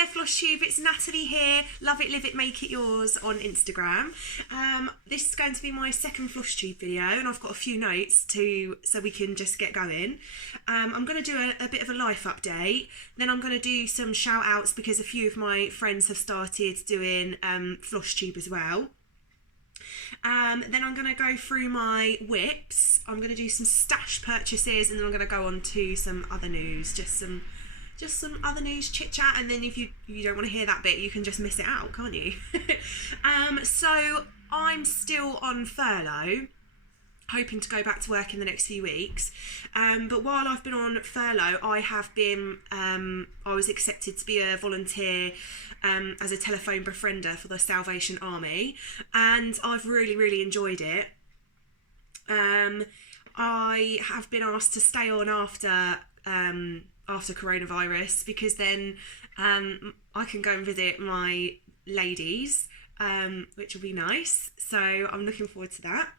there, Flosstube, it's Natalie here. Love it, live it, make it yours on Instagram. This is going to be my second Flosstube video, and I've got a few notes so we can just get going. I'm going to do a bit of a life update, then I'm going to do some shout outs because a few of my friends have started doing Flosstube as well. Then I'm going to go through my whips. I'm going to do some stash purchases, and then I'm going to go on to some other news, just some other news chit chat. And then if you don't want to hear that bit, you can just miss it out, can't you? So I'm still on furlough, hoping to go back to work in the next few weeks. But while I've been on furlough, I was accepted to be a volunteer as a telephone befriender for the Salvation Army, and I've really, really enjoyed it. I have been asked to stay on after coronavirus, because then I can go and visit my ladies, which will be nice. So I'm looking forward to that.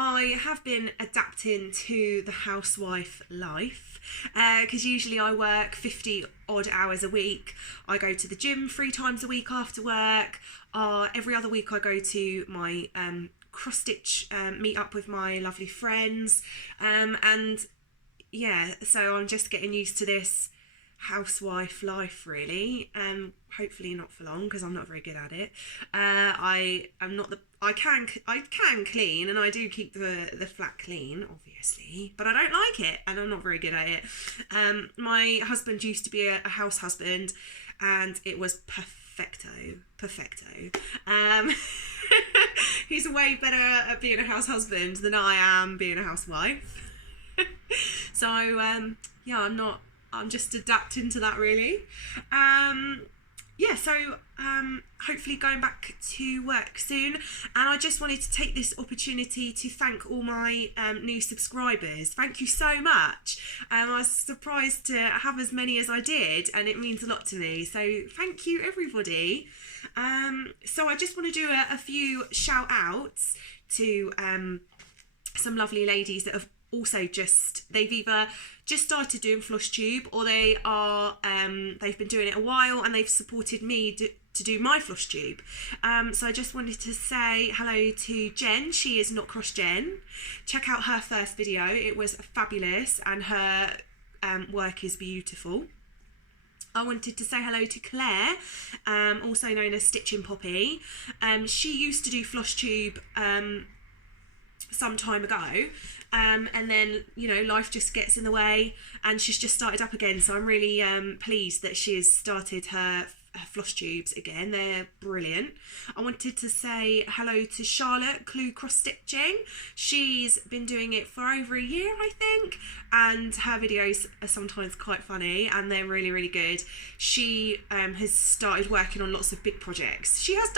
I have been adapting to the housewife life, because usually I work 50 odd hours a week. I go to the gym 3 times a week after work. Every other week I go to my cross stitch meet up with my lovely friends, and yeah, so I'm just getting used to this housewife life, really. Hopefully not for long, because I'm not very good at it. I can clean, and I do keep the flat clean, obviously, but I don't like it, and I'm not very good at it. My husband used to be a house husband, and it was perfecto. He's way better at being a house husband than I am being a housewife. So yeah, I'm just adapting to that, really. Hopefully going back to work soon, and I just wanted to take this opportunity to thank all my new subscribers. Thank you so much. I was surprised to have as many as I did, and it means a lot to me, so thank you, everybody. So I just want to do a few shout outs to some lovely ladies that have also they've either just started doing Flosstube, or they've been doing it a while and they've supported me to do my Flosstube. So I just wanted to say hello to Jen. She is Not Cross Jen. Check out her first video, it was fabulous, and her work is beautiful. I wanted to say hello to Claire, also known as Stitching Poppy. She used to do Flosstube some time ago, and then, you know, life just gets in the way, and she's just started up again, so I'm really pleased that she's started her Flosstubes again. They're brilliant. I wanted to say hello to Charlotte, Clue Cross Stitching. She's been doing it for over a year, I think, and her videos are sometimes quite funny, and they're really, really good. She has started working on lots of big projects. She has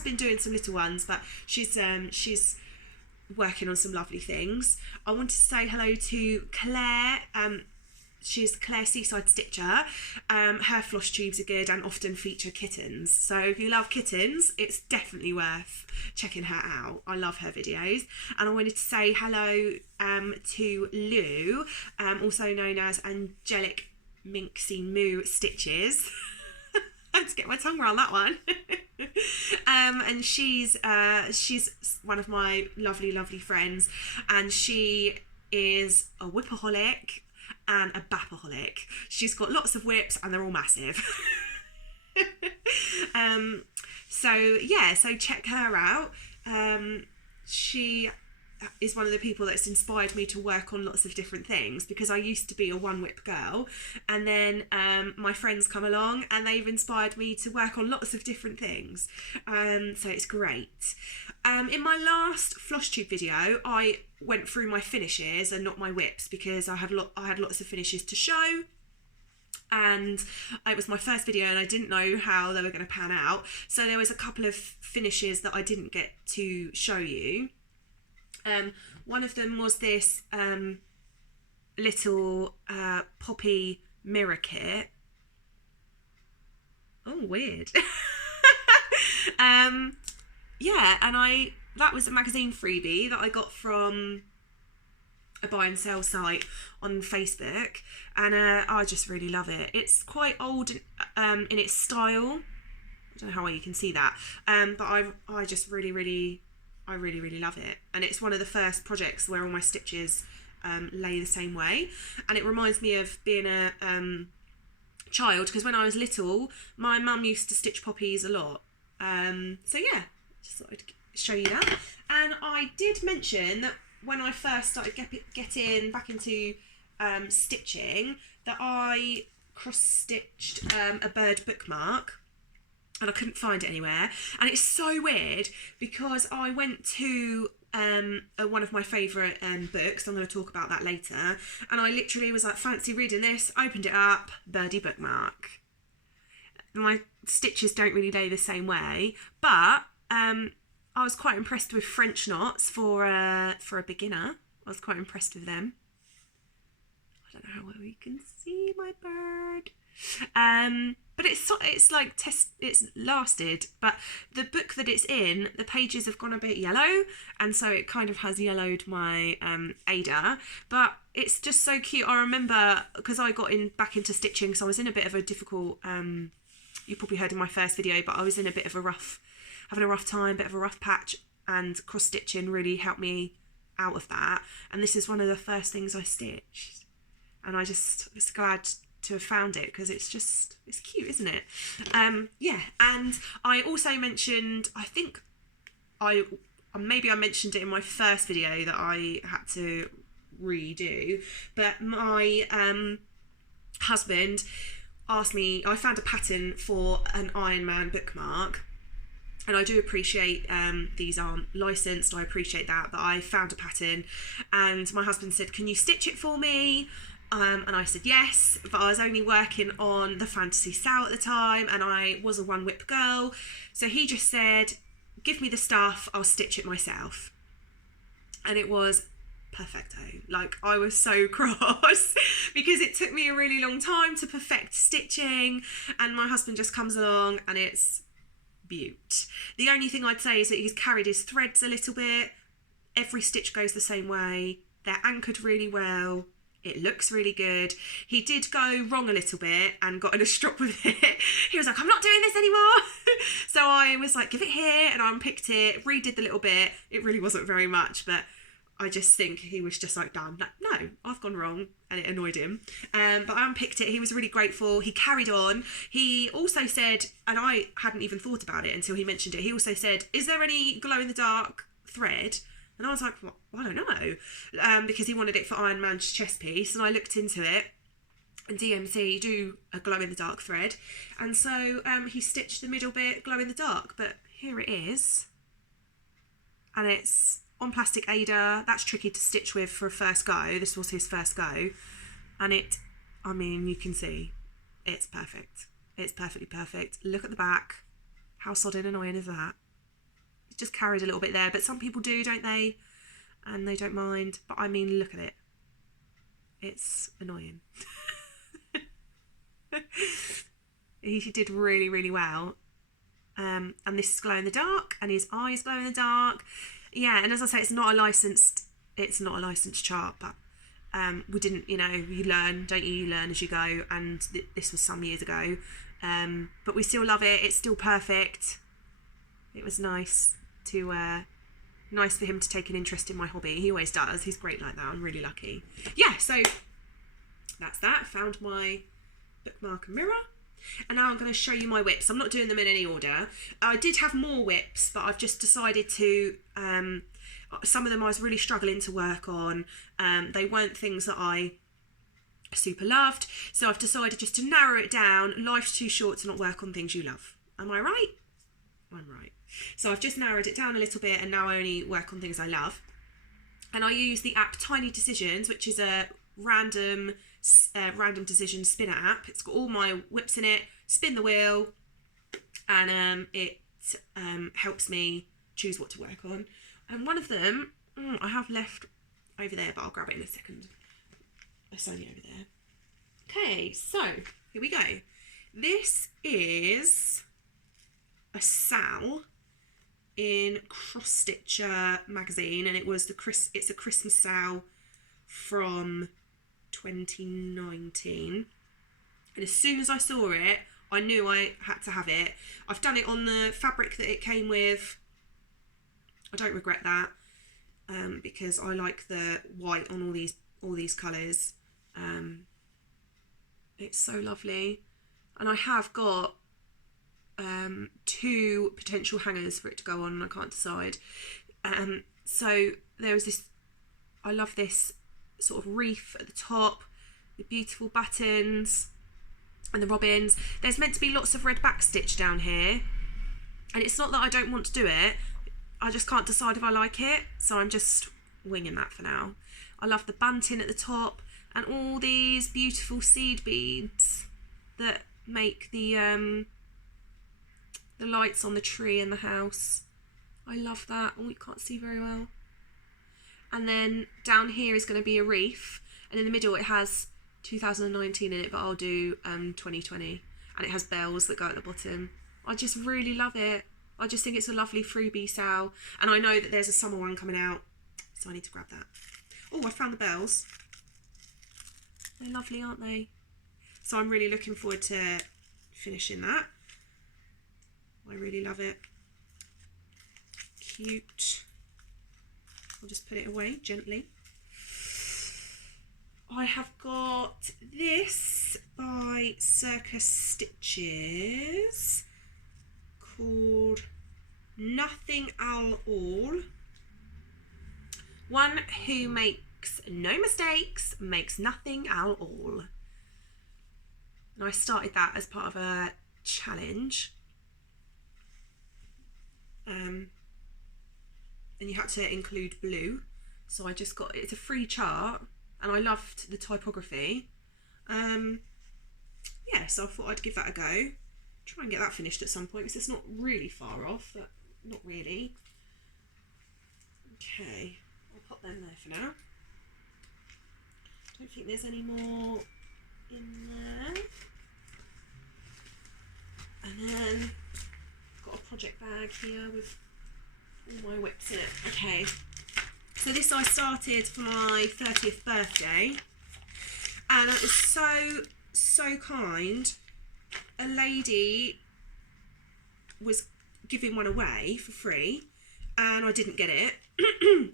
been doing some little ones, but she's working on some lovely things. I wanted to say hello to Claire. She's Claire Seaside Stitcher. Her Flosstubes are good and often feature kittens. So if you love kittens, it's definitely worth checking her out. I love her videos. And I wanted to say hello to Lou, also known as Angelic Minxie Moo Stitches. I had to get my tongue around that one. And she's one of my lovely friends, and she is a whipaholic and a bapaholic. She's got lots of whips, and they're all massive. So check her out. She is one of the people that's inspired me to work on lots of different things, because I used to be a one whip girl, and then my friends come along and they've inspired me to work on lots of different things, so it's great. In my last Flosstube video, I went through my finishes and not my whips, because I had lots of finishes to show, and it was my first video and I didn't know how they were going to pan out, so there was a couple of finishes that I didn't get to show you. One of them was this little poppy mirror kit. Oh, weird. Yeah, and that was a magazine freebie that I got from buy and sell site on Facebook, and I just really love it. It's quite old in its style. I don't know how well you can see that, but I just really love it, and it's one of the first projects where all my stitches lay the same way, and it reminds me of being a child, because when I was little, my mum used to stitch poppies a lot. So yeah, just thought I'd show you that. And I did mention that when I first started getting back into stitching, that I cross-stitched a bird bookmark, and I couldn't find it anywhere. And it's so weird because I went to one of my favourite books, I'm going to talk about that later, and I literally was like, fancy reading this, opened it up, birdie bookmark. My stitches don't really lay the same way, but I was quite impressed with French knots for a beginner. I was quite impressed with them. I don't know how well you can see my bird. But it's like it's lasted, but the book that it's in, the pages have gone a bit yellow, and so it kind of has yellowed my Ada, but it's just so cute. I remember, because I got back into stitching, so I was in a bit of a difficult, you probably heard in my first video, but I was in a bit of having a rough time, bit of a rough patch, and cross stitching really helped me out of that, and this is one of the first things I stitched, and I just was glad to have found it, because it's cute, isn't it? Yeah, and I also mentioned, I think maybe I mentioned it in my first video that I had to redo, but my husband asked me, I found a pattern for an Ironman bookmark, and I do appreciate these aren't licensed, I appreciate that, but I found a pattern, and my husband said, can you stitch it for me? And I said yes, but I was only working on the fantasy sow at the time, and I was a one whip girl, so he just said, give me the stuff, I'll stitch it myself. And it was perfecto. Like, I was so cross because it took me a really long time to perfect stitching, and my husband just comes along and it's beaut. The only thing I'd say is that he's carried his threads a little bit. Every stitch goes the same way, they're anchored really well, it looks really good. He did go wrong a little bit and got in a strop with it. He was like, I'm not doing this anymore. So I was like, give it here, and I unpicked it, redid the little bit. It really wasn't very much, but I just think he was just like, damn, no, I've gone wrong, and it annoyed him. But I unpicked it. He was really grateful. He carried on. He also said, and I hadn't even thought about it until he mentioned it, he also said, is there any glow-in-the-dark thread? And I was like, well, I don't know, because he wanted it for Iron Man's chest piece, and I looked into it, and DMC do a glow-in-the-dark thread, and so he stitched the middle bit glow-in-the-dark, but here it is, and it's on plastic Ada. That's tricky to stitch with for a first go. This was his first go, and I mean, you can see, it's perfect. It's perfectly perfect. Look at the back. How sodden annoying is that? Just carried a little bit there, but some people do, don't they? And they don't mind. But I mean, look at it. It's annoying. He did really well. And this is glow in the dark, and his eyes glow in the dark. Yeah, and as I say, it's not a licensed chart, but we didn't, you learn, don't you? You learn as you go, and this was some years ago. But we still love it. It's still perfect. It was nice for him to take an interest in my hobby. He always does. He's great like that. I'm really lucky. Yeah, so that's that. Found my bookmark and mirror, and now I'm going to show you my whips. I'm not doing them in any order. I did have more whips, but I've just decided to some of them I was really struggling to work on. They weren't things that I super loved, so I've decided just to narrow it down. Life's too short to not work on things you love. Am I right? I'm right. So I've just narrowed it down a little bit, and now I only work on things I love. And I use the app Tiny Decisions, which is a random decision spinner app. It's got all my whips in it, spin the wheel, and it helps me choose what to work on. And one of them I have left over there, but I'll grab it in a second. It's only over there. Okay, so here we go. This is a sow in Cross Stitcher magazine, and it's a Christmas sow from 2019. And as soon as I saw it, I knew I had to have it. I've done it on the fabric that it came with. I don't regret that, because I like the white on all these colours. It's so lovely. And I have got 2 potential hangers for it to go on, and I can't decide. So there was this, I love this sort of reef at the top, the beautiful buttons and the robins. There's meant to be lots of red backstitch down here, and it's not that I don't want to do it, I just can't decide if I like it, so I'm just winging that for now. I love the bunting at the top and all these beautiful seed beads that make the lights on the tree in the house. I love that. Oh, you can't see very well. And then down here is going to be a reef, and in the middle it has 2019 in it, but I'll do 2020, and it has bells that go at the bottom. I just really love it. I just think it's a lovely freebie sale, and I know that there's a summer one coming out, so I need to grab that. Oh, I found the bells. They're lovely, aren't they? So I'm really looking forward to finishing that. I really love it. Cute. I'll just put it away gently. I have got this by Circus Stitches called Nothing at All. One who makes no mistakes makes nothing at all. And I started that as part of a challenge. And you had to include blue, so I just got, it's a free chart, and I loved the typography. Yeah, so I thought I'd give that a go. Try and get that finished at some point, because it's not really far off, but not really. Okay, I'll pop them there for now. Don't think there's any more in there. And then I've got a project bag here with all my whips in it. Okay, so this I started for my 30th birthday, and it was so kind. A lady was giving one away for free, and I didn't get it.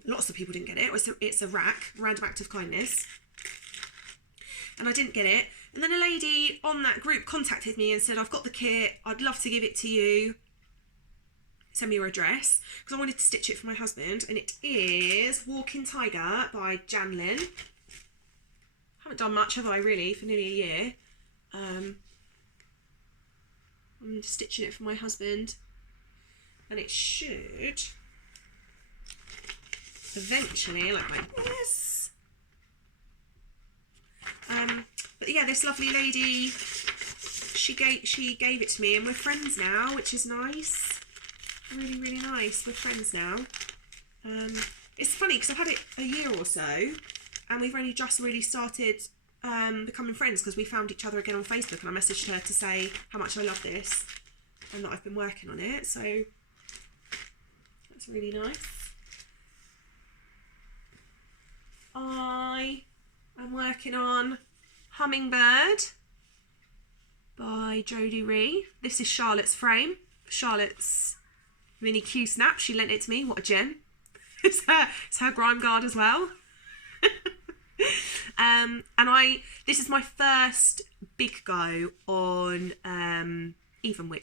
Lots of people didn't get it. It's a rack, random act of kindness, and I didn't get it. And then a lady on that group contacted me and said, I've got the kit, I'd love to give it to you, send me your address, because I wanted to stitch it for my husband. And it is Walking Tiger by Janlin. Haven't done much, have I, really, for nearly a year. I'm stitching it for my husband, and it should eventually look like this. But yeah, this lovely lady, she gave it to me, and we're friends now, which is nice. Really, really nice. We're friends now. It's funny because I've had it a year or so, and we've only just really started becoming friends, because we found each other again on Facebook, and I messaged her to say how much I love this and that I've been working on it. So that's really nice. I am working on Hummingbird by Jodie Ree. This is Charlotte's frame. Charlotte's mini Q snap. She lent it to me. What a gem. It's her grime guard as well. And this is my first big go on even weave.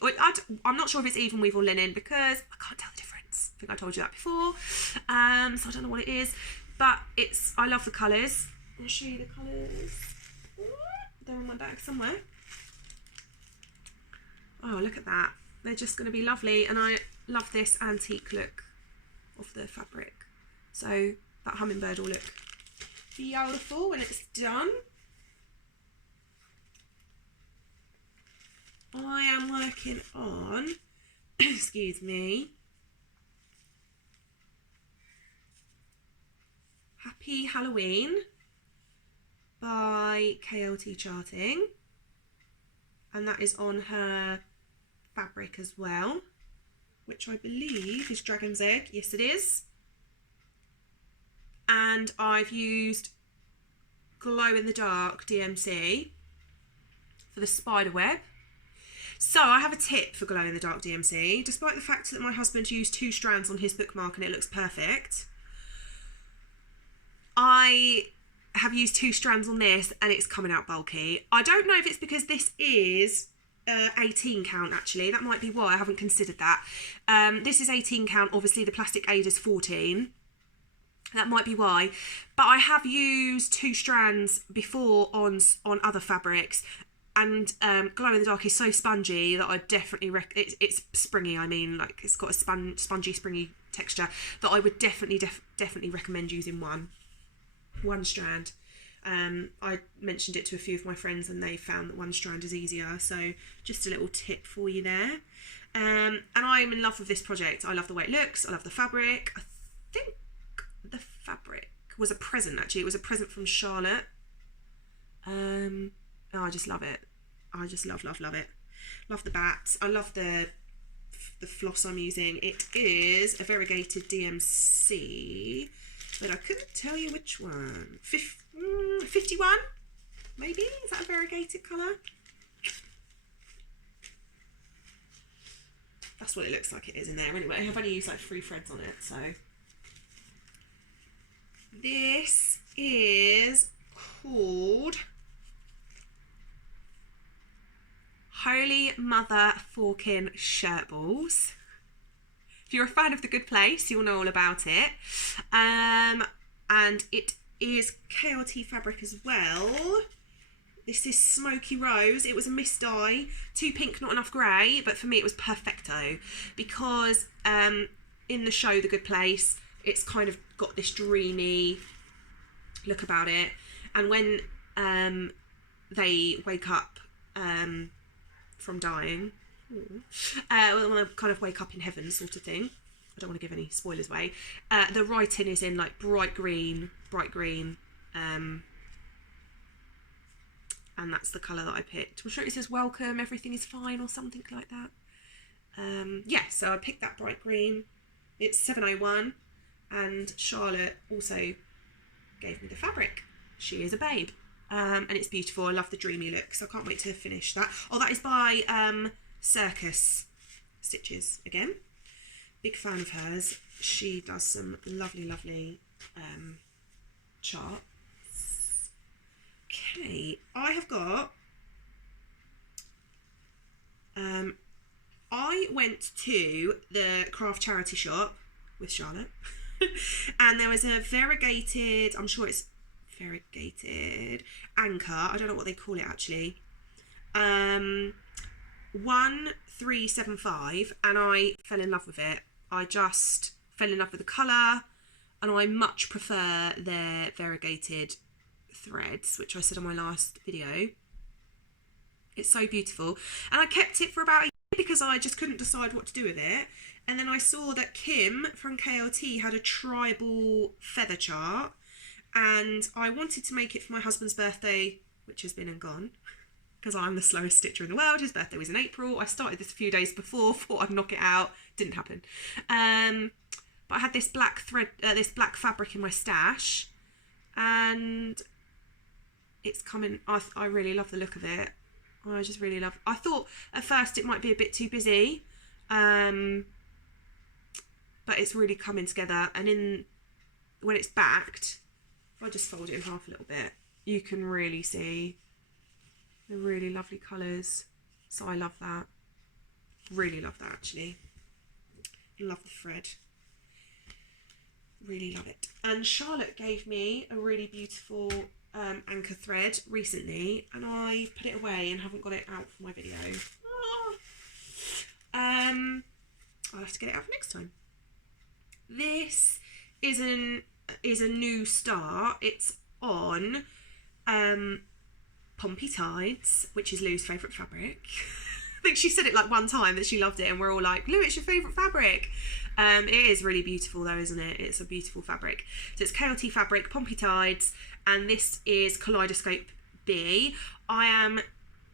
I'm not sure if it's even weave or linen, because I can't tell the difference. I think I told you that before. So I don't know what it is, but I love the colours. I'll show you the colours. They're in my bag somewhere. Oh, look at that. They're just going to be lovely, and I love this antique look of the fabric. So that hummingbird will look beautiful when it's done. I am working on, excuse me, Happy Halloween by KLT Charting, and that is on her fabric as well, which I believe is Dragon's Egg. Yes, it is. And I've used glow in the dark DMC for the spider web. So I have a tip for glow in the dark DMC. Despite the fact that my husband used 2 strands on his bookmark and it looks perfect, I have used 2 strands on this and it's coming out bulky. I don't know if it's because this is 18 count actually. That might be why. I haven't considered that. This is 18 count. Obviously the plastic aid is 14. That might be why. But I have used 2 strands before on other fabrics. And glow in the dark is so spongy that I definitely it's springy. I mean, like it's got a spongy, springy texture that I would definitely recommend using one strand. I mentioned it to a few of my friends and they found that 1 strand is easier. So just a little tip for you there. And I'm in love with this project. I love the way it looks. I love the fabric. I think the fabric was a present actually. It was a present from Charlotte. Oh, I just love it. I just love it. Love the bats. I love the floss I'm using. It is a variegated DMC, but I couldn't tell you which one. 51, maybe? Is that a variegated colour? That's what it looks like it is in there. Anyway, I've only used like 3 threads on it, so. This is called Holy Mother Forkin Shirt Balls. If you're a fan of The Good Place, you'll know all about it. And it is KLT fabric as well. This is Smoky Rose. It was a mist dye, too pink, not enough grey, but for me it was perfecto because in the show The Good Place, it's kind of got this dreamy look about it. And when they wake up from dying, when they kind of wake up in heaven sort of thing, I don't want to give any spoilers away, the writing is in like bright green, and that's the colour that I picked. I'm sure it says welcome, everything is fine or something like that. Yeah, so I picked that bright green. It's 701 and Charlotte also gave me the fabric. She is a babe. And it's beautiful. I love the dreamy look, so I can't wait to finish that. Oh, that is by Circus Stitches again. Big fan of hers. She does some lovely charts. Okay, I have got I went to the craft charity shop with Charlotte and there was a variegated, I'm sure it's variegated anchor, I don't know what they call it actually, 1375, and I fell in love with it. I just fell in love with the colour, and I much prefer their variegated threads, which I said on my last video. It's so beautiful, and I kept it for about a year because I just couldn't decide what to do with it. And then I saw that Kim from KLT had a tribal feather chart, and I wanted to make it for my husband's birthday, which has been and gone because I'm the slowest stitcher in the world. His birthday was in April. I started this a few days before, thought I'd knock it out, didn't happen. But I had this black thread, this black fabric in my stash, and it's coming. I really love the look of it. I just really love. I thought at first it might be a bit too busy, but it's really coming together. And when it's backed, if I just fold it in half a little bit, you can really see the really lovely colours. So I love that. Really love that actually. Love the thread. Really love it. And Charlotte gave me a really beautiful anchor thread recently, and I put it away and haven't got it out for my video. I'll have to get it out for next time. This is a new start. It's on Pompey Tides, which is Lou's favourite fabric. I think she said it like one time that she loved it, and we're all like, Lou, it's your favourite fabric. It is really beautiful though, isn't it? It's a beautiful fabric. So it's KLT fabric, Pompey Tides, and this is Kaleidoscope B. I am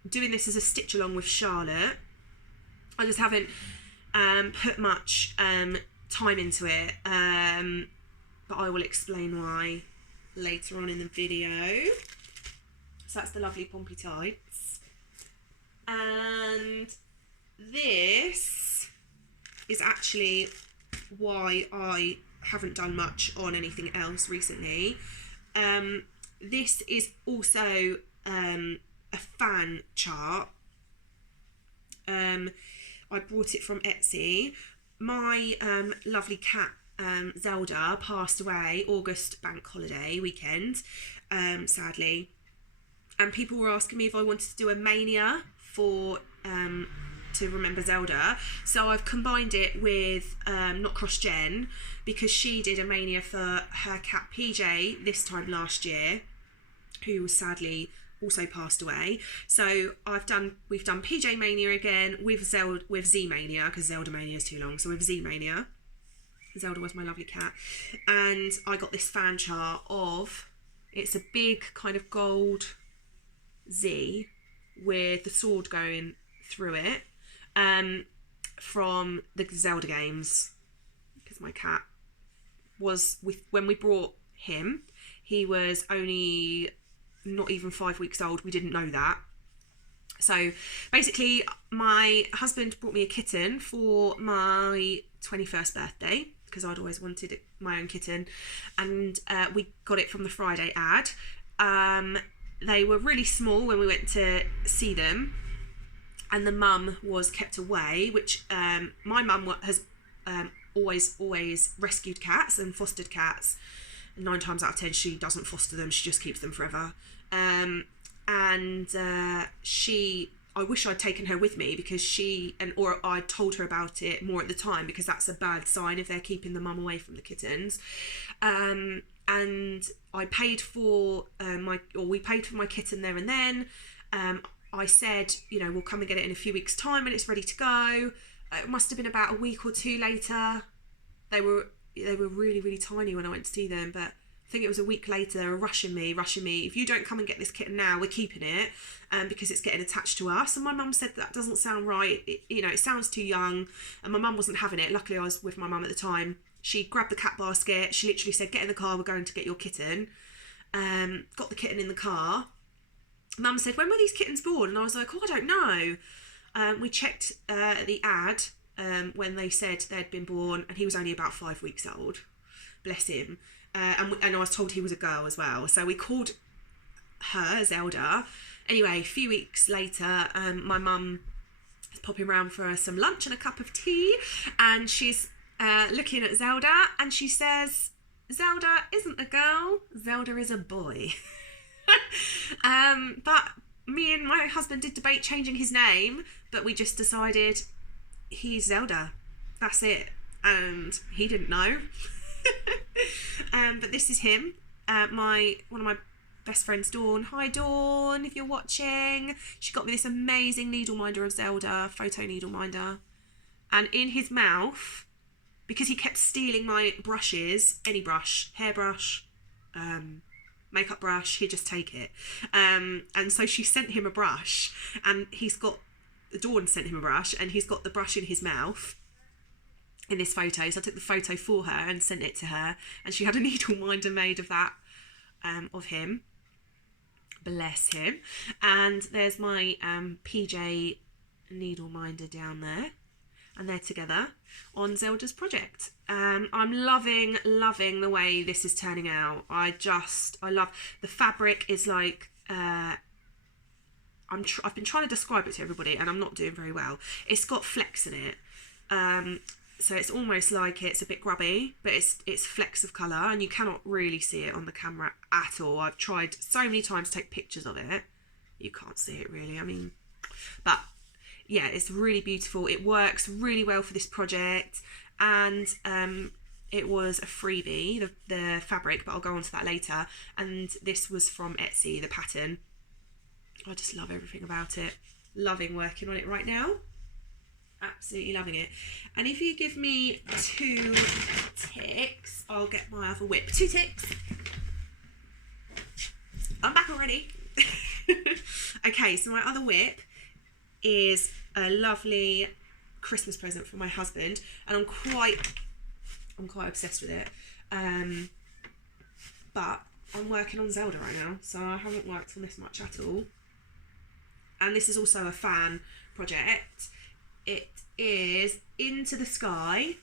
doing this as a stitch along with Charlotte. I just haven't put much time into it, but I will explain why later on in the video. So that's the lovely Pompey Tides. And this is actually why I haven't done much on anything else recently. This is also a fan chart. I bought it from Etsy. My lovely cat Zelda passed away August bank holiday weekend, sadly, and people were asking me if I wanted to do a mania for to remember Zelda, so I've combined it with not cross-gen, because she did a mania for her cat PJ this time last year, who was sadly also passed away. So we've done PJ Mania again with Z Mania, because Zelda Mania is too long, so with Z Mania. Zelda was my lovely cat, and I got this fan chart of, it's a big kind of gold Z with the sword going through it, from the Zelda games, because my cat was, when we brought him, he was only not even 5 weeks old. We didn't know that. So basically, my husband brought me a kitten for my 21st birthday, because I'd always wanted my own kitten, and we got it from the Friday ad. They were really small when we went to see them, and the mum was kept away, which my mum has always rescued cats and fostered cats. 9 times out of 10 she doesn't foster them, she just keeps them forever. I wish I'd taken her with me, because or I told her about it more at the time, because that's a bad sign if they're keeping the mum away from the kittens. And I paid for we paid for my kitten there and then. I said, we'll come and get it in a few weeks' time when it's ready to go. It must have been about a week or two later. They were really, really tiny when I went to see them, but I think it was a week later, they were rushing me, if you don't come and get this kitten now, we're keeping it, because it's getting attached to us. And my mum said that doesn't sound right, it sounds too young, and my mum wasn't having it. Luckily I was with my mum at the time. She grabbed the cat basket, she literally said, get in the car, we're going to get your kitten. Got the kitten in the car. Mum said, when were these kittens born? And I was like, I don't know. We checked the ad when they said they'd been born, and he was only about 5 weeks old, bless him. And I was told he was a girl as well. So we called her Zelda. Anyway, a few weeks later, my mum is popping around for some lunch and a cup of tea, and she's looking at Zelda, and she says, Zelda isn't a girl, Zelda is a boy. But me and my husband did debate changing his name, but we just decided he's Zelda. That's it. And he didn't know. But this is him. One of my best friends, Dawn. Hi Dawn, if you're watching. She got me this amazing needle minder of Zelda, photo needle minder. And in his mouth, because he kept stealing my brushes, any brush, hairbrush, makeup brush, he'd just take it. And so she sent him a brush, and Dawn sent him a brush, and he's got the brush in his mouth in this photo. So I took the photo for her and sent it to her, and she had a needle minder made of that, of him. Bless him. And there's my PJ needle minder down there, and they're together on Zelda's project. I'm loving the way this is turning out. I love the fabric. Is like I've been trying to describe it to everybody, and I'm not doing very well. It's got flecks in it, so it's almost like it's a bit grubby, but it's flecks of colour, and you cannot really see it on the camera at all. I've tried so many times to take pictures of it. You can't see it really, but yeah, it's really beautiful. It works really well for this project, and it was a freebie, the fabric, but I'll go on to that later. And this was from Etsy, the pattern. I just love everything about it. Loving working on it right now. Absolutely loving it. And if you give me 2 ticks, I'll get my other whip. 2 ticks. I'm back already. Okay, so my other whip is a lovely Christmas present for my husband, and I'm quite obsessed with it. But I'm working on Zelda right now, so I haven't worked on this much at all. And this is also a fan project. It is Into the Sky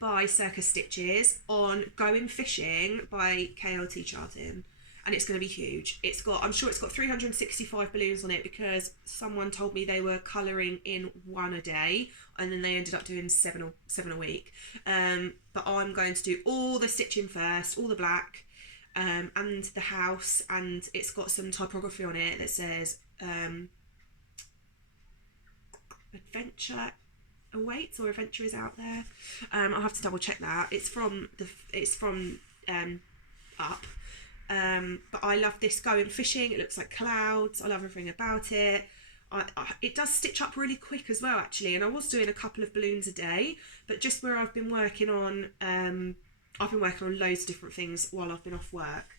by Circus Stitches on Going Fishing by KLT Charting. And it's going to be huge. I'm sure it's got 365 balloons on it, because someone told me they were colouring in one a day and then they ended up doing seven a week. But I'm going to do all the stitching first, all the black, and the house, and it's got some typography on it that says adventure awaits, or adventure is out there. I'll have to double check that. It's from Up. But I love this Going Fishing. It looks like clouds. I love everything about it. It does stitch up really quick as well, actually, and I was doing a couple of balloons a day, but just where I've been working on loads of different things while I've been off work,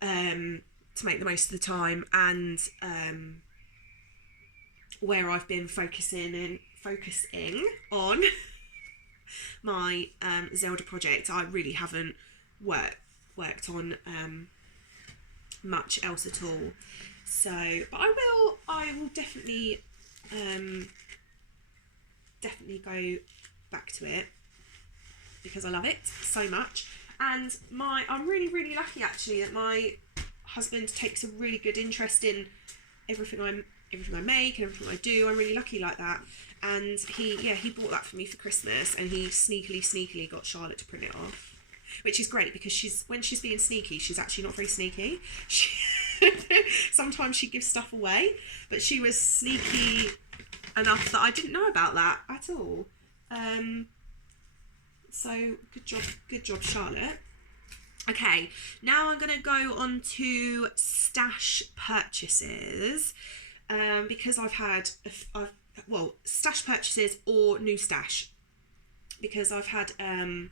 to make the most of the time, and where I've been focusing on my Zelda project, I really haven't worked on much else at all. So, but I will definitely go back to it, because I love it so much. And I'm really lucky, actually, that my husband takes a really good interest in everything I make and everything I do. I'm really lucky like that. And he bought that for me for Christmas, and he sneakily got Charlotte to print it off, which is great, because when she's being sneaky, she's actually not very sneaky. Sometimes she gives stuff away, but she was sneaky enough that I didn't know about that at all. So good job, Charlotte. Okay, now I'm going to go on to stash purchases, because I've had stash purchases or new stash, because I've had a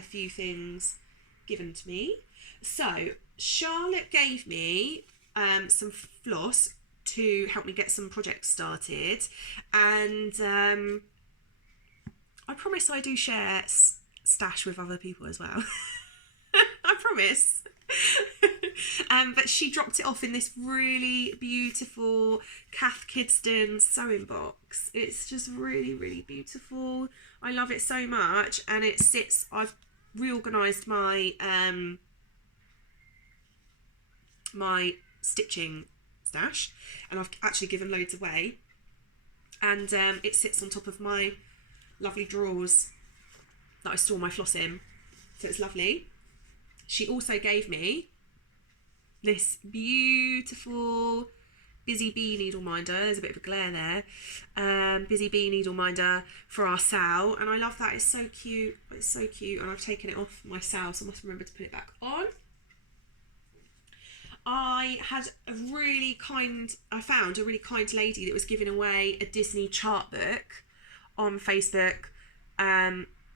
few things given to me. So Charlotte gave me some floss to help me get some projects started, and I promise I do share stash with other people as well. I promise. But she dropped it off in this really beautiful Kath Kidston sewing box. It's just really beautiful. I love it so much, and I've reorganised my my stitching stash, and I've actually given loads away, and it sits on top of my lovely drawers that I store my floss in, so it's lovely. She also gave me this beautiful Busy Bee needle minder. There's a bit of a glare there. Busy Bee needle minder for our sow, and I love that. It's so cute. It's so cute, and I've taken it off my sow, so I must remember to put it back on. I found a really kind lady that was giving away a Disney chart book on Facebook.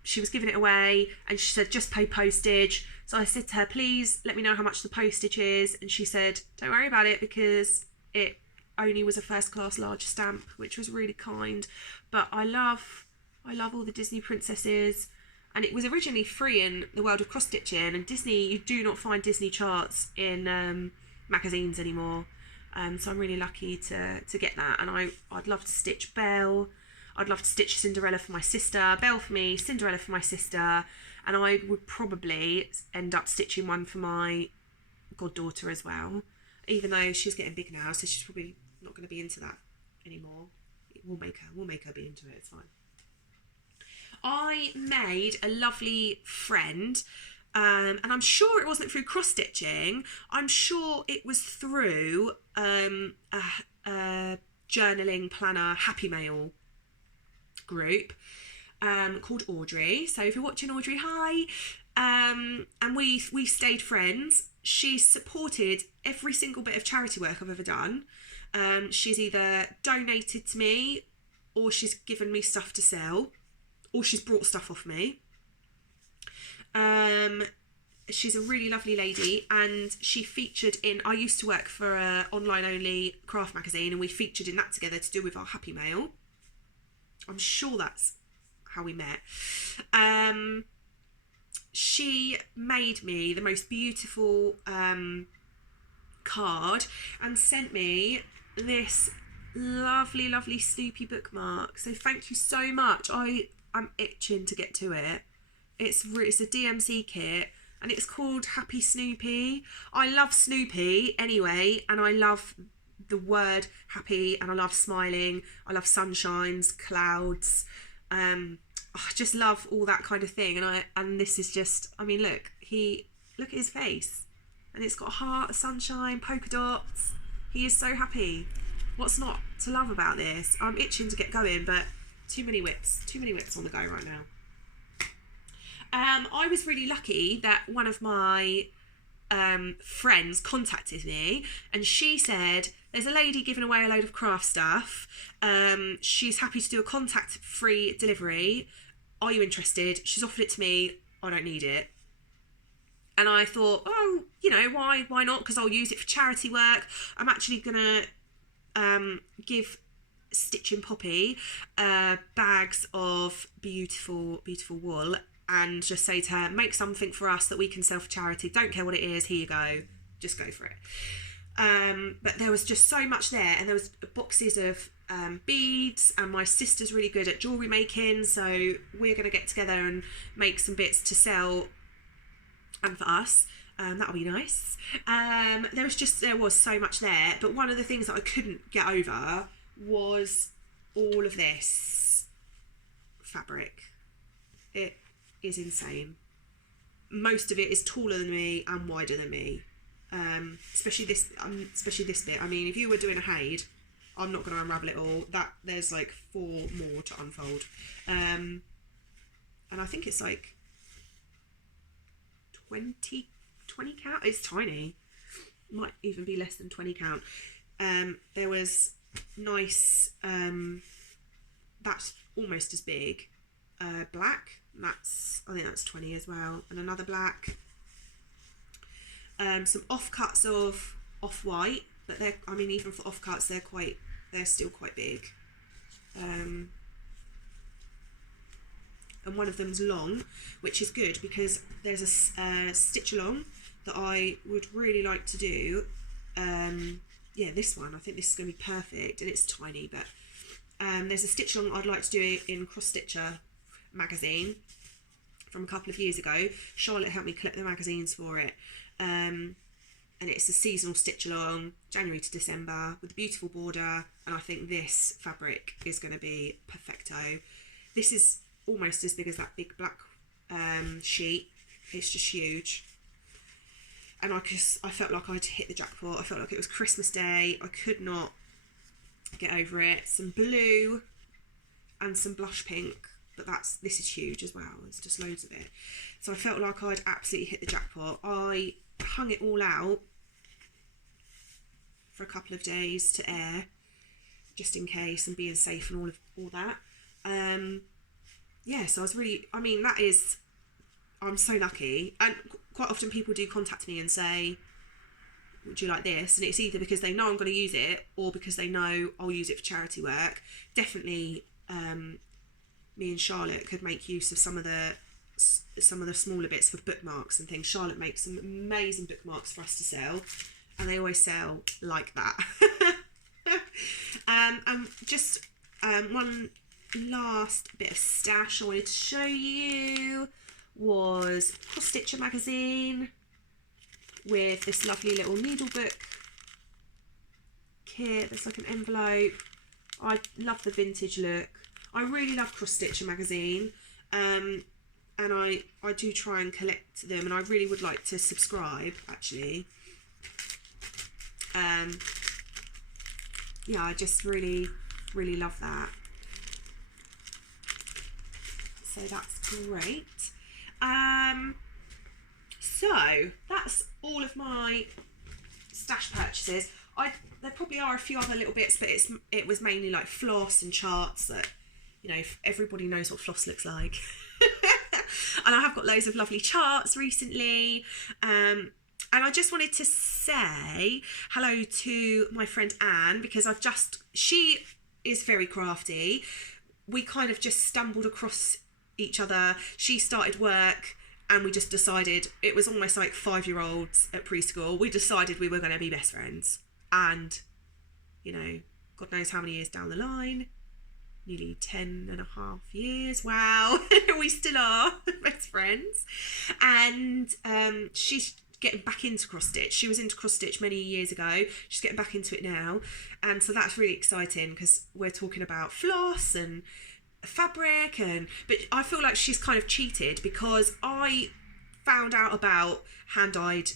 She was giving it away, and she said just pay postage. So I said to her, please let me know how much the postage is, and she said don't worry about it, because it only was a first class large stamp, which was really kind. But I love all the Disney princesses, and it was originally free in the world of cross stitching, and Disney, you do not find Disney charts in magazines anymore, so I'm really lucky to get that. And I'd love to stitch Belle. I'd love to stitch Cinderella for my sister, Belle for me, Cinderella for my sister, and I would probably end up stitching one for my goddaughter as well, even though she's getting big now, so she's probably not going to be into that anymore. We'll make her be into it. It's fine. I made a lovely friend, and I'm sure it wasn't through cross stitching. I'm sure it was through a journaling planner Happy Mail group called Audrey. So if you're watching, Audrey, hi. And we stayed friends. She's supported every single bit of charity work I've ever done. She's either donated to me, or she's given me stuff to sell, or she's brought stuff off me. She's a really lovely lady, and she featured in, I used to work for a online only craft magazine, and we featured in that together to do with our Happy Mail. I'm sure that's how we met. she made me the most beautiful card and sent me this lovely Snoopy bookmark. So thank you so much. I'm itching to get to it. It's a DMC kit and it's called Happy Snoopy. I love Snoopy anyway, and I love the word happy, and I love smiling. I love sunshines, clouds. I just love all that kind of thing. And this is just, I mean, look at his face, and it's got a heart, sunshine, polka dots. He is so happy. What's not to love about this? I'm itching to get going, but too many whips on the go right now. I was really lucky that one of my friends contacted me, and she said, there's a lady giving away a load of craft stuff. She's happy to do a contact-free delivery. Are you interested? She's offered it to me. I don't need it. And I thought, oh, you know, why not? Because I'll use it for charity work. I'm actually going to give Stitch and Poppy bags of beautiful wool, and just say to her, make something for us that we can sell for charity. Don't care what it is. Here you go. Just go for it. But there was just so much there, and there was boxes of beads, and my sister's really good at jewellery making, so we're going to get together and make some bits to sell and for us. That'll be nice. There was so much there, but one of the things that I couldn't get over was all of this fabric. It is insane. Most of it is taller than me and wider than me. Especially this bit. I mean, if you were doing a Haid, I'm not going to unravel it all. There's like 4 more to unfold, and I think it's like 20 count. It's tiny. Might even be less than 20 count. There was nice. That's almost as big. Black. I think that's 20 as well, and another black. Some offcuts of off-white, but even for offcuts, they're still quite big. And one of them's long, which is good because there's a stitch along that I would really like to do. This one, I think this is going to be perfect, and it's tiny, but there's a stitch along I'd like to do in Cross Stitcher magazine from a couple of years ago. Charlotte helped me collect the magazines for it. And it's a seasonal stitch along, January to December, with a beautiful border, and I think this fabric is going to be perfecto. This is almost as big as that big black sheet. It's just huge, and I felt like I'd hit the jackpot. I felt like it was Christmas Day. I could not get over it. Some blue and some blush pink, but this is huge as well. There's just loads of it. So I felt like I'd absolutely hit the jackpot. I hung it all out for a couple of days to air, just in case, and being safe and all that. So I was really, I'm so lucky. And quite often people do contact me and say, would you like this? And it's either because they know I'm going to use it, or because they know I'll use it for charity work. Definitely, me and Charlotte could make use of some of the smaller bits for bookmarks and things. Charlotte makes some amazing bookmarks for us to sell, and they always sell like that. And just one last bit of stash I wanted to show you was Cross Stitcher magazine with this lovely little needlebook kit. There's like an envelope. I love the vintage look. I really love Cross Stitcher magazine, and I do try and collect them, and I really would like to subscribe, actually. I just really love that. So that's great. So that's all of my stash purchases. There probably are a few other little bits, but it was mainly like floss and charts that, everybody knows what floss looks like. And I have got loads of lovely charts recently. And I just wanted to say hello to my friend Anne, because she is very crafty. We kind of just stumbled across each other. She started work and we just decided, it was almost like 5-year-olds at preschool, we decided we were going to be best friends. And, you know, God knows how many years down the line, nearly 10 and a half years, wow, we still are best friends. And she's getting back into cross stitch. She was into cross stitch many years ago. She's getting back into it now, and so that's really exciting because we're talking about floss and fabric. But I feel like she's kind of cheated because I found out about hand-dyed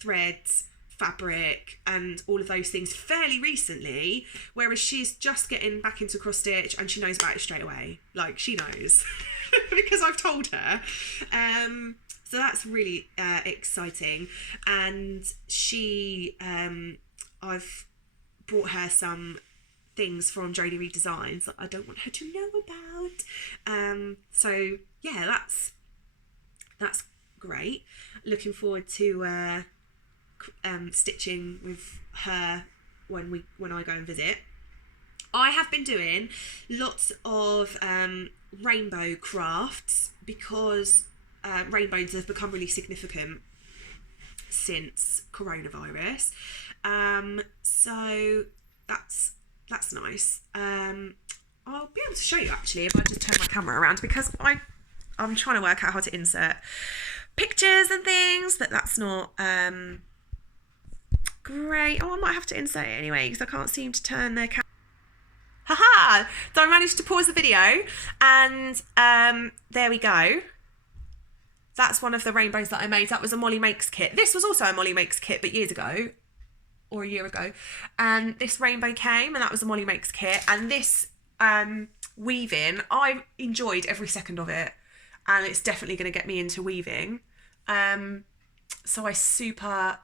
threads, fabric, and all of those things fairly recently, whereas she's just getting back into cross stitch and she knows about it straight away. Like, she knows because I've told her. So that's really exciting. And she, I've brought her some things from Jodie Reed Designs that I don't want her to know about. So yeah, that's great. Looking forward to stitching with her when I go and visit. I have been doing lots of rainbow crafts because rainbows have become really significant since coronavirus. So that's nice. I'll be able to show you actually if I just turn my camera around, because I'm trying to work out how to insert pictures and things, but that's not great. Oh, I might have to insert it anyway because I can't seem to turn the camera. Haha! So I managed to pause the video, and there we go. That's one of the rainbows that I made. That was a Molly Makes kit. This was also a Molly Makes kit, but years ago, or a year ago. And this rainbow came, and that was a Molly Makes kit. And this weaving, I enjoyed every second of it. And it's definitely going to get me into weaving. So I super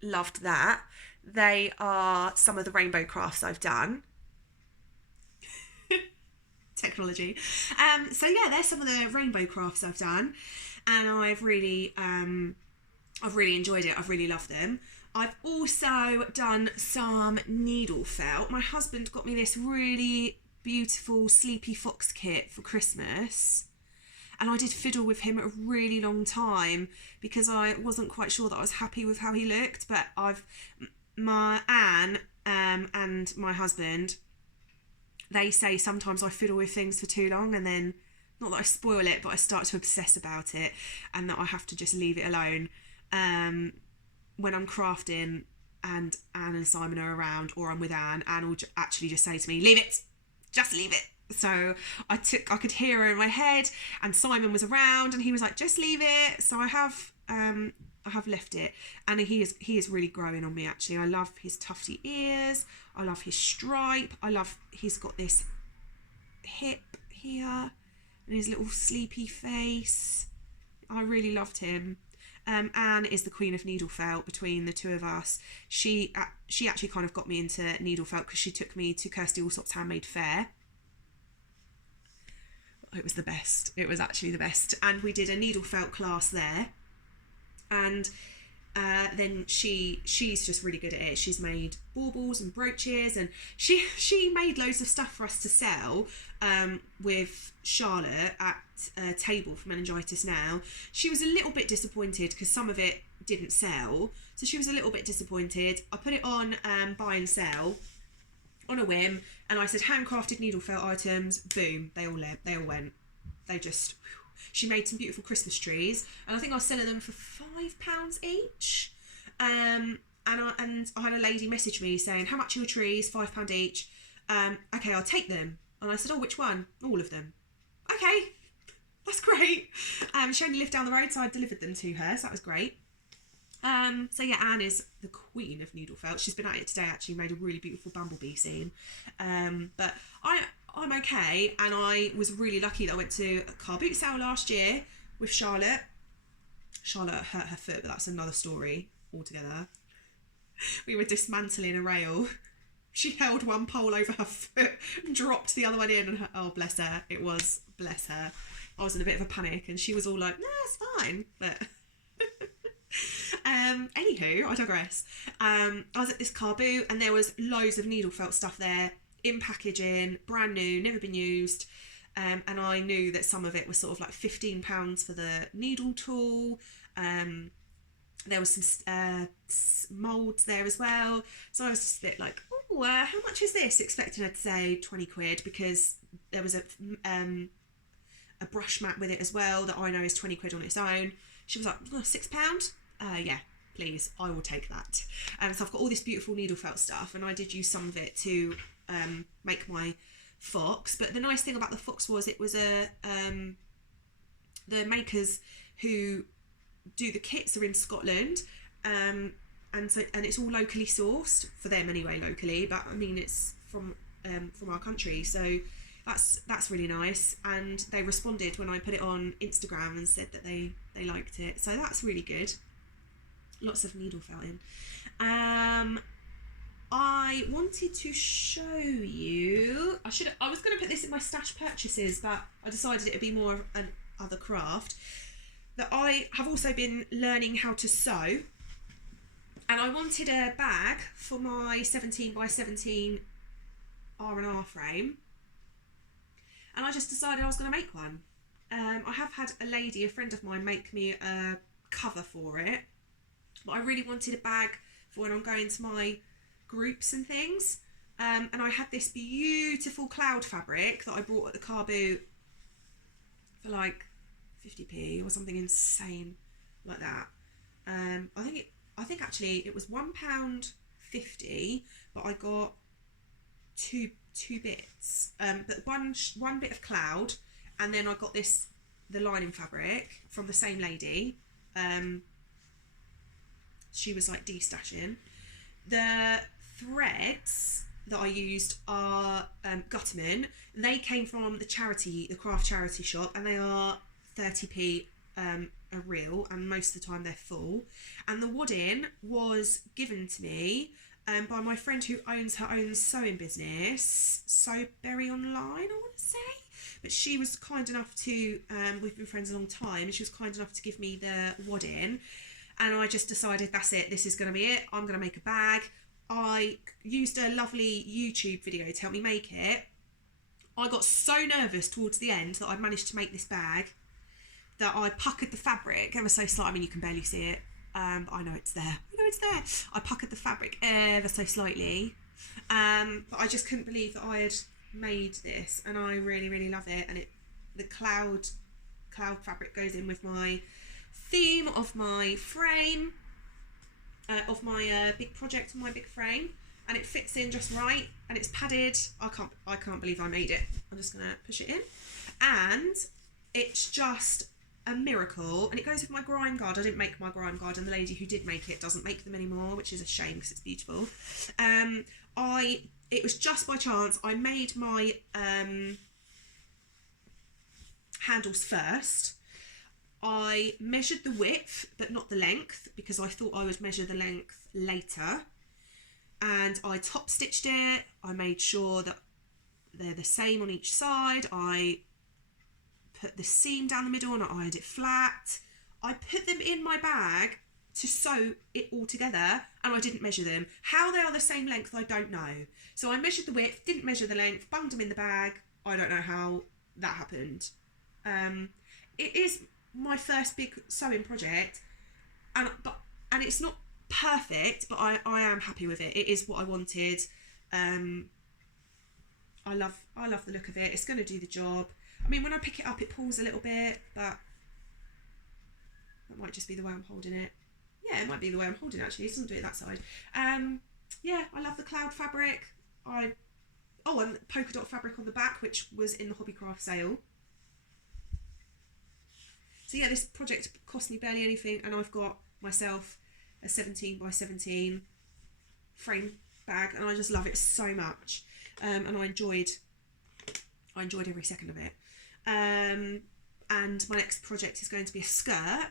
loved that. They are some of the rainbow crafts I've done. Technology. So yeah, there's some of the rainbow crafts I've done, and I've really enjoyed it. I've really loved them. I've also done some needle felt. My husband got me this really beautiful Sleepy Fox kit for Christmas, and I did fiddle with him a really long time because I wasn't quite sure that I was happy with how he looked. But my Anne and my husband, they say sometimes I fiddle with things for too long, and then, not that I spoil it, but I start to obsess about it, and that I have to just leave it alone. When I'm crafting and Anne and Simon are around, or I'm with Anne will actually just say to me, leave it, just leave it. So I could hear her in my head, and Simon was around and he was like, just leave it. So I have left it, and he is really growing on me actually. I love his tufty ears, I love his stripe, he's got this hip here and his little sleepy face. I really loved him. Anne is the queen of needle felt between the two of us. She actually kind of got me into needle felt because she took me to Kirsty Allsop's Handmade Fair. It was the best. It was actually the best. And we did a needle felt class there. And then she's just really good at it. She's made baubles and brooches, and she made loads of stuff for us to sell with Charlotte at a table for Meningitis Now. She was a little bit disappointed because some of it didn't sell, so she was a little bit disappointed. I put it on buy and sell on a whim, and I said handcrafted needle felt items. Boom, they all went. They just. She made some beautiful Christmas trees, and I think I was selling them for £5 each. And I had a lady message me saying, how much are your trees? £5 each. Okay, I'll take them. And I said, oh, which one? All of them. Okay, that's great. She only lived down the road, so I delivered them to her, so that was great. So yeah, Anne is the queen of needle felt. She's been at it today, actually made a really beautiful bumblebee scene. But I'm okay, and I was really lucky that I went to a car boot sale last year with Charlotte. Charlotte hurt her foot, but that's another story altogether. We were dismantling a rail. She held one pole over her foot and dropped the other one in, and oh, bless her. Bless her. I was in a bit of a panic, and she was all like, no, it's fine. But anywho, I digress. I was at this car boot, and there was loads of needle felt stuff there, in packaging, brand new, never been used. and I knew that some of it was sort of like £15 for the needle tool. There was some moulds there as well, so I was just a bit like, oh, how much is this? Expecting her to say 20 quid, because there was a brush mat with it as well that I know is 20 quid on its own. She was like, oh, £6? Yeah, please, I will take that. So I've got all this beautiful needle felt stuff, and I did use some of it to make my fox. But the nice thing about the fox was it was the makers who do the kits are in Scotland, and it's all locally sourced for them anyway, locally, but I mean it's from our country, so that's really nice. And they responded when I put it on Instagram and said that they liked it, so that's really good. Lots of needle felting. I wanted to show you, I was going to put this in my stash purchases, but I decided it would be more of an other craft that I have also been learning how to sew. And I wanted a bag for my 17 by 17 R&R frame, and I just decided I was going to make one. I have had a friend of mine, make me a cover for it, but I really wanted a bag for when I'm going to my groups and things. And I had this beautiful cloud fabric that I bought at the car boot for like 50p or something insane like that. I think actually it was £1.50, but I got two bits. But one bit of cloud, and then I got the lining fabric from the same lady. She was like de-stashing. The threads that I used are Gutterman. They came from the craft charity shop, and they are 30p a reel, and most of the time they're full. And the wadding was given to me by my friend who owns her own sewing business, Sewberry Online, I want to say. But she was kind enough to, we've been friends a long time, and she was kind enough to give me the wadding. And I just decided, that's it, this is going to be it. I'm going to make a bag. I used a lovely YouTube video to help me make it. I got so nervous towards the end that I'd managed to make this bag that I puckered the fabric ever so slightly. I mean, you can barely see it, but I know it's there. I puckered the fabric ever so slightly, but I just couldn't believe that I had made this, and I really, really love it. And the cloud fabric goes in with my theme of my frame, of my big project on my big frame, and it fits in just right, and it's padded. I can't believe I made it. I'm just gonna push it in, and it's just a miracle. And it goes with my grime guard. I didn't make my grime guard, and the lady who did make it doesn't make them anymore, which is a shame because it's beautiful. It was just by chance. I made my handles first. I measured the width but not the length, because I thought I would measure the length later, and I top stitched it. I made sure that they're the same on each side. I put the seam down the middle and I ironed it flat. I put them in my bag to sew it all together, and I didn't measure them. How they are the same length, I don't know. So I measured the width, didn't measure the length, bunged them in the bag. I don't know how that happened. It is my first big sewing project, and it's not perfect, but I am happy with it. It is what I wanted. I love the look of it. It's going to do the job. I mean, when I pick it up, it pulls a little bit, but that might just be the way I'm holding it. Yeah, it might be the way I'm holding it, actually. It doesn't do it that side. Yeah, I love the cloud fabric. And polka dot fabric on the back, which was in the Hobbycraft sale. So yeah, this project cost me barely anything, and I've got myself a 17 by 17 frame bag, and I just love it so much. And I enjoyed every second of it. And my next project is going to be a skirt.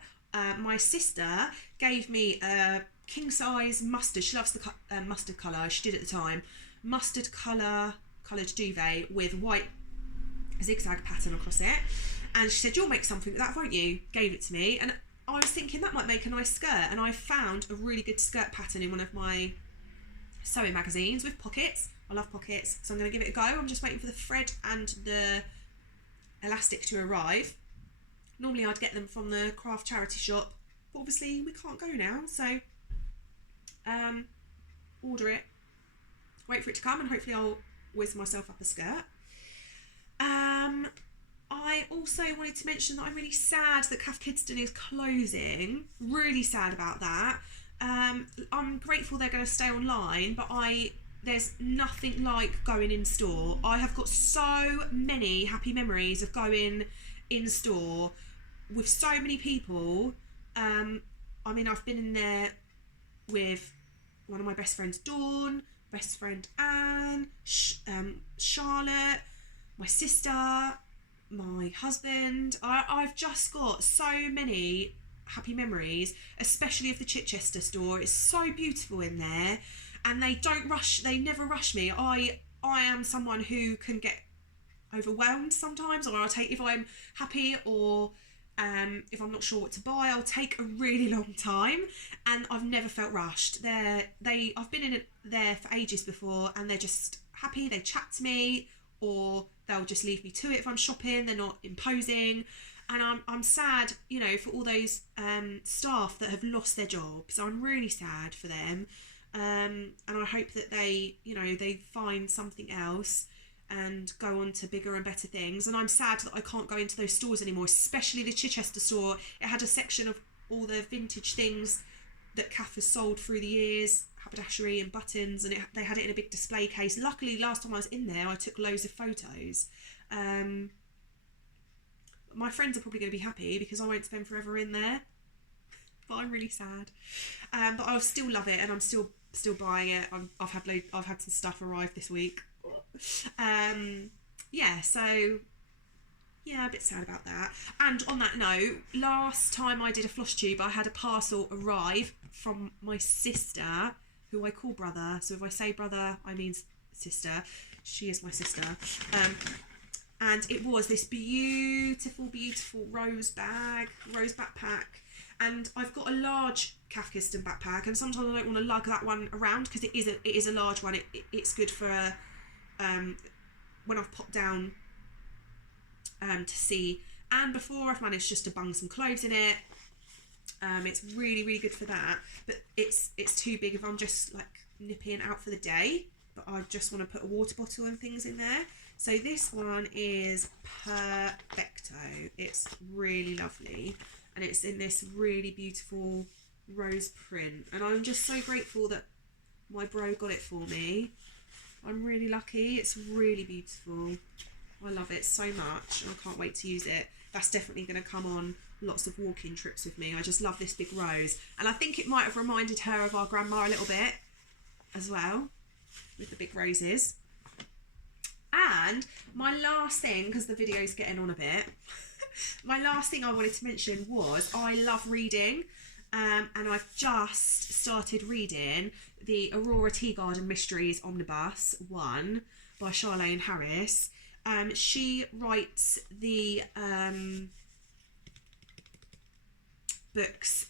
My sister gave me a king size mustard. She loves the mustard colour. She did at the time. Mustard coloured duvet with white zigzag pattern across it. And she said, "You'll make something with that, won't you?" Gave it to me. And I was thinking that might make a nice skirt. And I found a really good skirt pattern in one of my sewing magazines with pockets. I love pockets, so I'm going to give it a go. I'm just waiting for the thread and the elastic to arrive. Normally I'd get them from the craft charity shop, but obviously we can't go now, so order it, wait for it to come, and hopefully I'll whiz myself up a skirt. I also wanted to mention that I'm really sad that Cath Kidston is closing. Really sad about that. I'm grateful they're going to stay online, but there's nothing like going in store. I have got so many happy memories of going in store with so many people. I mean, I've been in there with one of my best friends, Dawn, best friend Anne, Charlotte, my sister, my husband. I've just got so many happy memories, especially of the Chichester store. It's so beautiful in there, and they never rush me. I am someone who can get overwhelmed sometimes, or if I'm happy, or if I'm not sure what to buy, I'll take a really long time, and I've never felt rushed. I've been in there for ages before, and they're just happy. They chat to me, or they'll just leave me to it if I'm shopping. They're not imposing, and I'm sad, you know, for all those staff that have lost their jobs. I'm really sad for them, and I hope that they find something else and go on to bigger and better things. And I'm sad that I can't go into those stores anymore, especially the Chichester store. It had a section of all the vintage things that Cath has sold through the years, haberdashery and buttons, and they had it in a big display case. Luckily, last time I was in there, I took loads of photos. My friends are probably going to be happy because I won't spend forever in there, but I'm really sad. But I'll still love it, and I'm still buying it. I've had some stuff arrive this week. A bit sad about that. And on that note, last time I did a Flosstube, I had a parcel arrive from my sister, who I call brother. So if I say brother, I mean sister. She is my sister. And it was this beautiful rose backpack. And I've got a large Cath Kidston backpack, and sometimes I don't want to lug that one around because it is a large one. It's good for when I've popped down to see, and before I've managed just to bung some clothes in it. It's really good for that, but it's too big if I'm just like nipping out for the day, but I just want to put a water bottle and things in there. So this one is perfecto. It's really lovely, and it's in this really beautiful rose print, and I'm just so grateful that my bro got it for me. I'm really lucky. It's really beautiful. I love it so much, and I can't wait to use it. That's definitely going to come on lots of walking trips with me. I just love this big rose, and I think it might have reminded her of our grandma a little bit as well, with the big roses. And my last thing, because the video's getting on a bit, my last thing I wanted to mention was I love reading, and I've just started reading the Aurora Tea Garden Mysteries Omnibus 1 by Charlene Harris. She writes the books,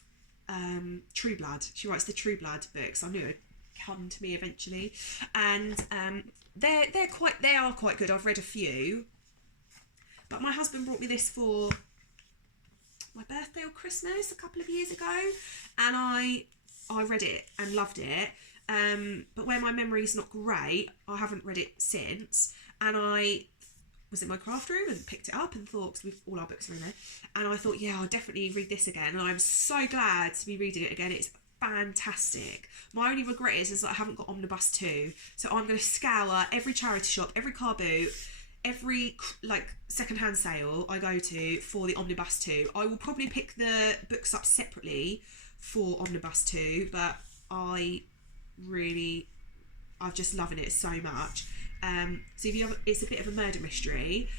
True Blood. She writes the True Blood books. I knew it'd come to me eventually, and they are quite good. I've read a few, but my husband brought me this for my birthday or Christmas a couple of years ago, and I read it and loved it. But where my memory's not great, I haven't read it since, and I was in my craft room and picked it up and thought, because all our books are in there, and I thought, yeah, I'll definitely read this again, and I'm so glad to be reading it again. It's fantastic. My only regret is that I haven't got Omnibus 2, so I'm going to scour every charity shop, every car boot, every like second-hand sale I go to for the Omnibus 2. I will probably pick the books up separately for Omnibus 2, but I'm just loving it so much. So it's a bit of a murder mystery.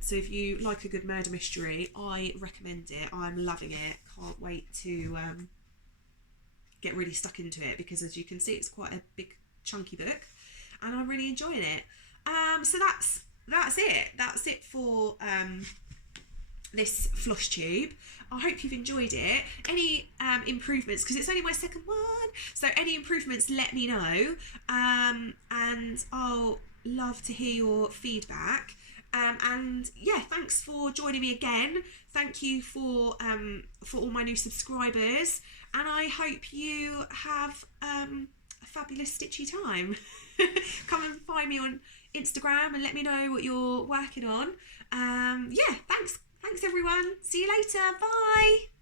So if you like a good murder mystery, I recommend it. I'm loving it. Can't wait to get really stuck into it, because as you can see, it's quite a big chunky book, and I'm really enjoying it. So that's it. That's it for this Flosstube. I hope you've enjoyed it. Any improvements, because it's only my second one, so any improvements, let me know, and I'll love to hear your feedback. And yeah, thanks for joining me again. Thank you for all my new subscribers, and I hope you have a fabulous stitchy time. Come and find me on Instagram and let me know what you're working on. Yeah, thanks everyone. See you later. Bye.